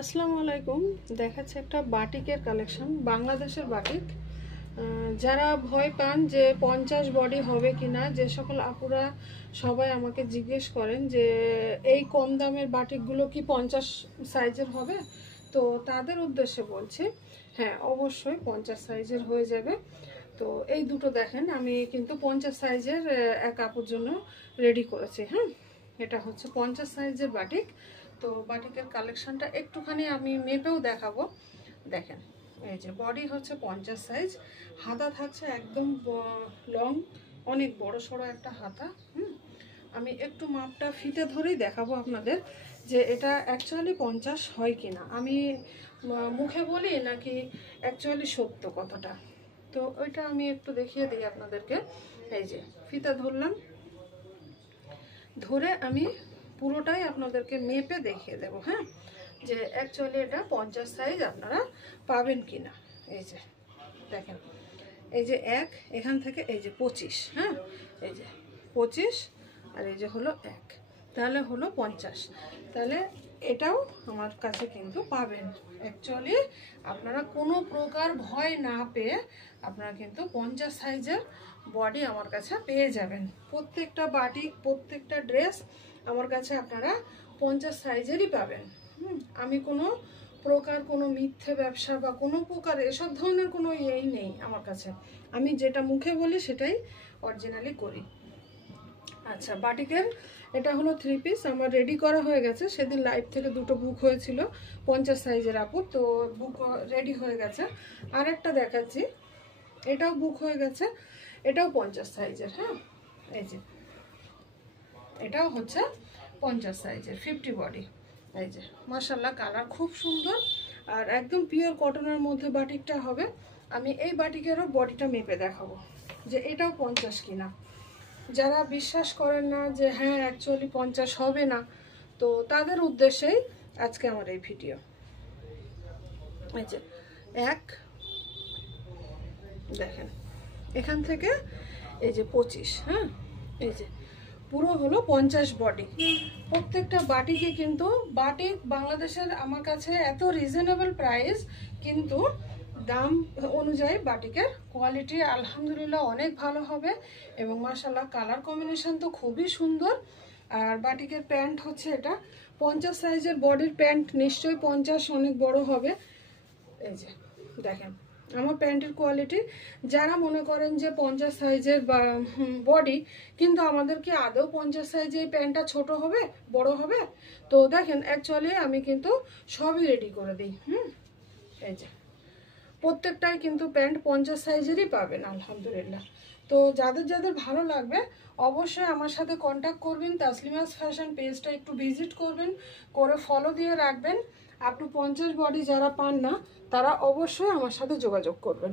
আসসালামু আলাইকুম। দেখাচ্ছে একটা বাটিকের কালেকশন, বাংলাদেশের বাটিক। যারা ভয় পান যে 50 বডি হবে কিনা, যে সকল আপুরা সবাই আমাকে জিজ্ঞেস করেন যে এই কম দামের বাটিকগুলো কি 50 সাইজের হবে, তো তাদের উদ্দেশ্যে বলছি হ্যাঁ, অবশ্যই 50 সাইজের হয়ে যাবে। তো এই দুটো দেখেন, আমি কিন্তু 50 সাইজের এক আপুর জন্য রেডি করেছি। হ্যাঁ, এটা হচ্ছে 50 সাইজের বাটিক। তো বাটিকের কালেকশনটা একটুখানি আমি মেপেও দেখাবো। দেখেন, এই যে বডি হচ্ছে 50 সাইজ, হাতা থাকছে একদম লং, অনেক বড় সড়ো একটা হাতা। আমি একটু মাপটা ফিতে ধরেই দেখাবো আপনাদের যে এটা অ্যাকচুয়ালি 50 হয় কিনা, আমি মুখে বলি নাকি অ্যাকচুয়ালি সত্য কথাটা। তো ওইটা আমি একটু দেখিয়ে দিই আপনাদেরকে। এই যে ফিতা ধরলাম, ধরে আমি পুরোটাই আপনাদেরকে মেপে দেখিয়ে দেব। হ্যাঁ, যে অ্যাকচুয়ালি এটা 50 সাইজ আপনারা পাবেন কিনা। এই যে দেখেন, এই যে এক, এখান থেকে এই যে 25, হ্যাঁ এই যে 25, আর এই যে হলো এক, তাহলে হলো 50। তাহলে এটাও আমার কাছে কিন্তু পাবেন। অ্যাকচুয়ালি আপনারা কোনো প্রকার ভয় না পেয়ে আপনারা কিন্তু 50 সাইজের বডি আমার কাছে পেয়ে যাবেন। প্রত্যেকটা বাটিক, প্রত্যেকটা ড্রেস আমার কাছে আপনারা 50 সাইজেরই পাবেন। আমি কোনো প্রকার কোনো মিথ্যে ব্যবসা বা কোনো প্রকার এসব ধরনের কোনো ইয়েই নেই আমার কাছে। আমি যেটা মুখে বলি সেটাই অরিজিনালি করি। আচ্ছা, বাটিকের এটা হলো 3 পিস আমার রেডি করা হয়ে গেছে। সেদিন লাইভ থেকে দুটো বুক হয়েছিল 50 সাইজের আপুর, তো বুক রেডি হয়ে গেছে। আর একটা দেখাচ্ছি, এটাও বুক হয়ে গেছে, এটাও 50 সাইজের। হ্যাঁ, এই যে এটাও হচ্ছে 50 সাইজের 50 বডি। এই যে মাশাআল্লাহ, কালার খুব সুন্দর আর একদম পিওর কটনের মধ্যে বাটিকটা হবে। আমি এই বাটিকেরও বডিটা মেপে দেখাবো যে এটাও 50 কিনা। যারা বিশ্বাস করেন না যে হ্যাঁ অ্যাকচুয়ালি 50 হবে না, তো তাদের উদ্দেশ্যেই আজকে আমার এই ভিডিও। এই যে এক, দেখেন এখান থেকে এই যে 25, হ্যাঁ এই যে পুরো হলো 50 বডি। প্রত্যেকটা বাটিকে কিন্তু বাটিক বাংলাদেশের আমার কাছে এত রিজনেবল প্রাইস, কিন্তু দাম অনুযায়ী বাটিকের কোয়ালিটি আলহামদুলিল্লাহ অনেক ভালো হবে। এবং মাশাআল্লাহ কালার কম্বিনেশন তো খুবই সুন্দর। আর বাটিকের প্যান্ট হচ্ছে এটা 50 সাইজের বডির প্যান্ট, নিশ্চয়ই 50 অনেক বড় হবে। এই যে দেখেন আমার প্যান্টের কোয়ালিটি। যারা মনে করেন যে 50 সাইজের বা বডি, কিন্তু আমাদের কি আদৌ 50 সাইজে এই প্যান্টটা ছোট হবে, বড় হবে? তো দেখেন অ্যাকচুয়ালি আমি কিন্তু সবই রেডি করে দিই। এই যে প্রত্যেকটাই কিন্তু প্যান্ট 50 সাইজেরই পাবেন আলহামদুলিল্লাহ। তো যাদের যাদের ভালো লাগবে অবশ্যই আমার সাথে কন্ট্যাক্ট করবেন। তাসলিমাস ফ্যাশন পেজটা একটু ভিজিট করবেন, করে ফলো দিয়ে রাখবেন। আপনি 50 বডি যারা পান না তারা অবশ্যই আমার সাথে যোগাযোগ করবেন।